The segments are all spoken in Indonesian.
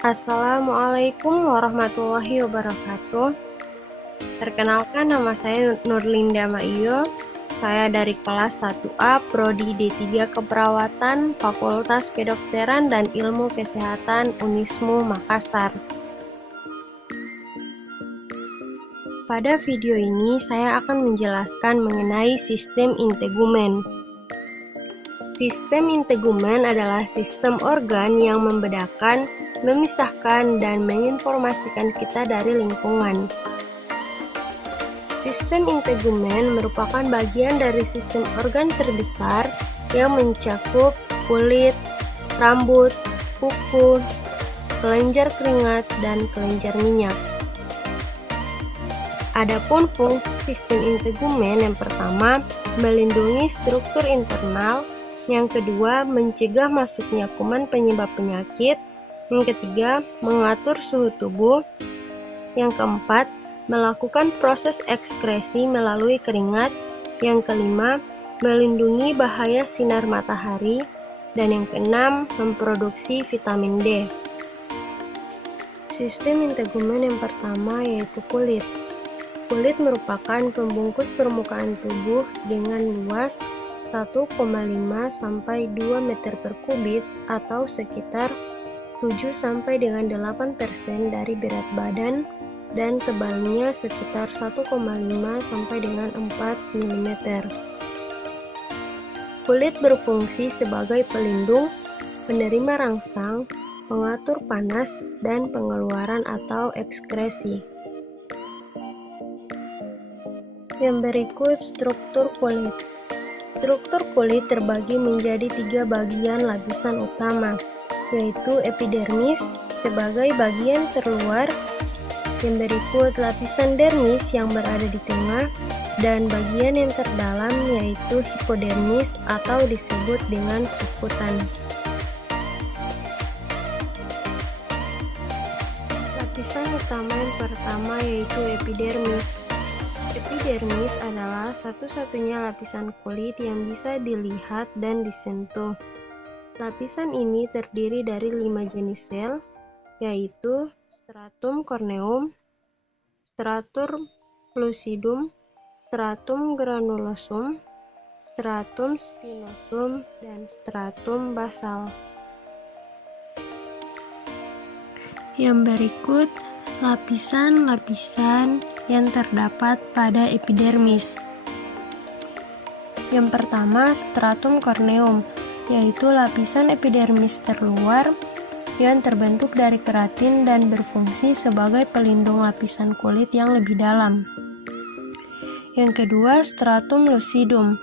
Assalamualaikum warahmatullahi wabarakatuh. Perkenalkan, nama saya Nurlinda Maiyo. Saya dari kelas 1A Prodi D3 Keperawatan Fakultas Kedokteran dan Ilmu Kesehatan Unismu Makassar. Pada video ini saya akan menjelaskan mengenai sistem integumen. Sistem integumen adalah sistem organ yang membedakan, memisahkan, dan menginformasikan kita dari lingkungan. Sistem integumen merupakan bagian dari sistem organ terbesar yang mencakup kulit, rambut, kuku, kelenjar keringat, dan kelenjar minyak. Adapun fungsi sistem integumen yang pertama, melindungi struktur internal. Yang kedua, mencegah masuknya kuman penyebab penyakit. Yang ketiga, mengatur suhu tubuh. Yang keempat, melakukan proses ekskresi melalui keringat. Yang kelima, melindungi bahaya sinar matahari. Dan yang keenam, memproduksi vitamin D. Sistem integumen yang pertama yaitu kulit. Kulit merupakan pembungkus permukaan tubuh dengan luas 1,5 sampai 2 meter per kubit atau sekitar 7 sampai dengan 8% dari berat badan dan tebalnya sekitar 1,5 sampai dengan 4 mm. Kulit berfungsi sebagai pelindung, penerima rangsang, pengatur panas, dan pengeluaran atau ekskresi. Yang berikut struktur kulit. Struktur kulit terbagi menjadi 3 bagian lapisan utama, yaitu epidermis sebagai bagian terluar, yang berikut lapisan dermis yang berada di tengah, dan bagian yang terdalam yaitu hipodermis atau disebut dengan subkutan. Lapisan utama yang pertama yaitu epidermis. Epidermis adalah satu-satunya lapisan kulit yang bisa dilihat dan disentuh. Lapisan ini terdiri dari 5 jenis sel, yaitu stratum corneum, stratum lucidum, stratum granulosum, stratum spinosum, dan stratum basal. Yang berikut lapisan-lapisan yang terdapat pada epidermis. Yang pertama, stratum corneum, yaitu lapisan epidermis terluar yang terbentuk dari keratin dan berfungsi sebagai pelindung lapisan kulit yang lebih dalam. Yang kedua, stratum lucidum,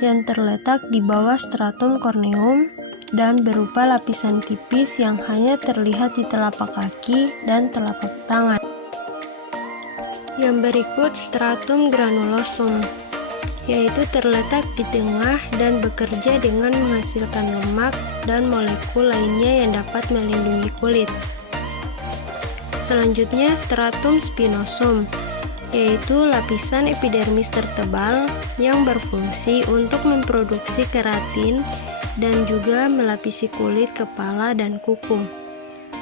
yang terletak di bawah stratum corneum dan berupa lapisan tipis yang hanya terlihat di telapak kaki dan telapak tangan. Yang berikut stratum granulosum, yaitu terletak di tengah dan bekerja dengan menghasilkan lemak dan molekul lainnya yang dapat melindungi kulit. Selanjutnya stratum spinosum, yaitu lapisan epidermis tertebal yang berfungsi untuk memproduksi keratin dan juga melapisi kulit kepala dan kuku.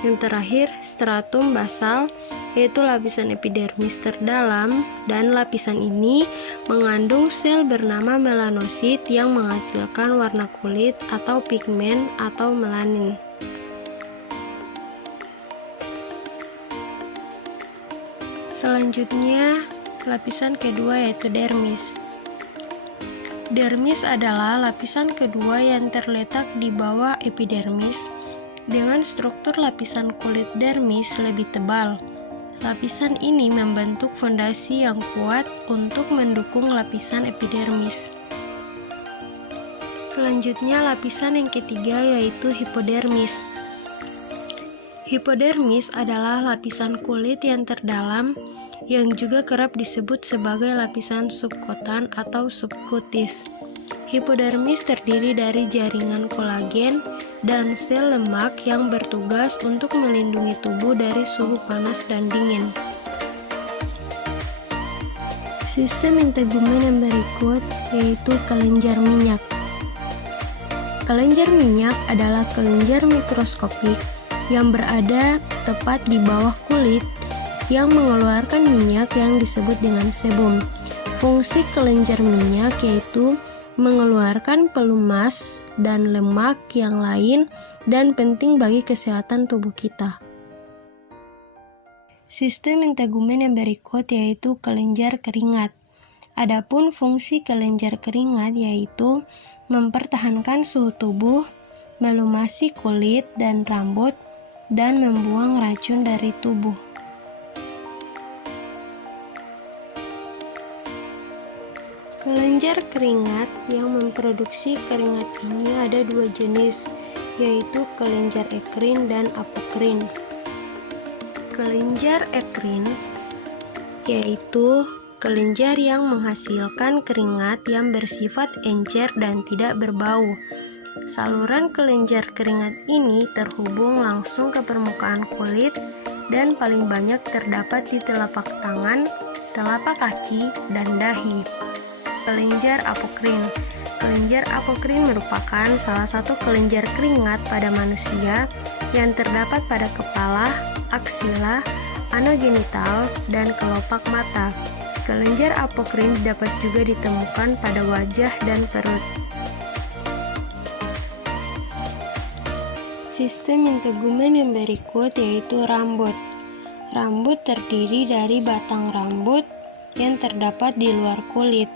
Yang terakhir, stratum basal, yaitu lapisan epidermis terdalam, dan lapisan ini mengandung sel bernama melanosit yang menghasilkan warna kulit atau pigmen atau melanin. Selanjutnya, lapisan kedua yaitu dermis. Dermis adalah lapisan kedua yang terletak di bawah epidermis dengan struktur lapisan kulit dermis lebih tebal. Lapisan ini membentuk fondasi yang kuat untuk mendukung lapisan epidermis. Selanjutnya, lapisan yang ketiga yaitu hipodermis. Hipodermis adalah lapisan kulit yang terdalam yang juga kerap disebut sebagai lapisan subkutan atau subkutis. Hipodermis terdiri dari jaringan kolagen dan sel lemak yang bertugas untuk melindungi tubuh dari suhu panas dan dingin. Sistem integumen yang berikut yaitu kelenjar minyak. Kelenjar minyak adalah kelenjar mikroskopik yang berada tepat di bawah kulit yang mengeluarkan minyak yang disebut dengan sebum. Fungsi kelenjar minyak yaitu mengeluarkan pelumas dan lemak yang lain dan penting bagi kesehatan tubuh kita. Sistem integumen yang berikut yaitu kelenjar keringat. Adapun fungsi kelenjar keringat yaitu mempertahankan suhu tubuh, melumasi kulit dan rambut, dan membuang racun dari tubuh. Kelenjar keringat yang memproduksi keringat ini ada dua jenis, yaitu kelenjar ekrin dan apokrin. Kelenjar ekrin yaitu kelenjar yang menghasilkan keringat yang bersifat encer dan tidak berbau. Saluran kelenjar keringat ini terhubung langsung ke permukaan kulit dan paling banyak terdapat di telapak tangan, telapak kaki, dan dahi. Kelenjar apokrin. Kelenjar apokrin merupakan salah satu kelenjar keringat pada manusia yang terdapat pada kepala, aksila, anogenital, dan kelopak mata. Kelenjar apokrin dapat juga ditemukan pada wajah dan perut. Sistem integumen yang berikut yaitu rambut. Rambut terdiri dari batang rambut yang terdapat di luar kulit,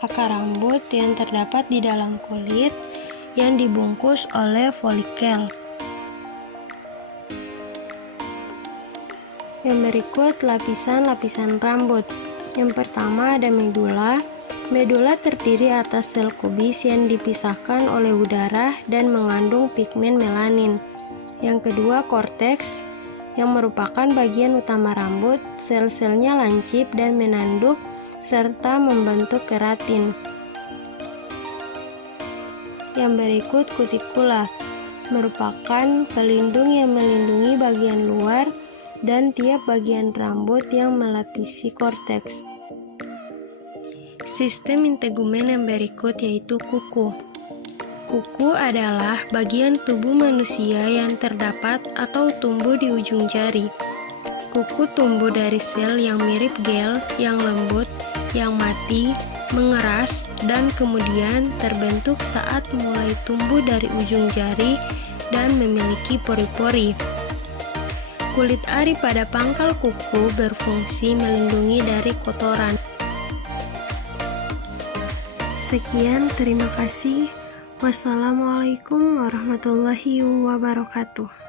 akar rambut yang terdapat di dalam kulit yang dibungkus oleh folikel. Yang berikut lapisan-lapisan rambut. Yang pertama ada medula. Medula terdiri atas sel kubis yang dipisahkan oleh udara dan mengandung pigmen melanin. Yang kedua korteks, yang merupakan bagian utama rambut. Sel-selnya lancip dan menanduk serta membentuk keratin. Yang berikut kutikula, merupakan pelindung yang melindungi bagian luar dan tiap bagian rambut yang melapisi korteks. Sistem integumen yang berikut yaitu kuku. Kuku adalah bagian tubuh manusia yang terdapat atau tumbuh di ujung jari. Kuku tumbuh dari sel yang mirip gel, yang lembut, yang mati, mengeras, dan kemudian terbentuk saat mulai tumbuh dari ujung jari dan memiliki pori-pori. Kulit ari pada pangkal kuku berfungsi melindungi dari kotoran. Sekian, terima kasih. Wassalamualaikum warahmatullahi wabarakatuh.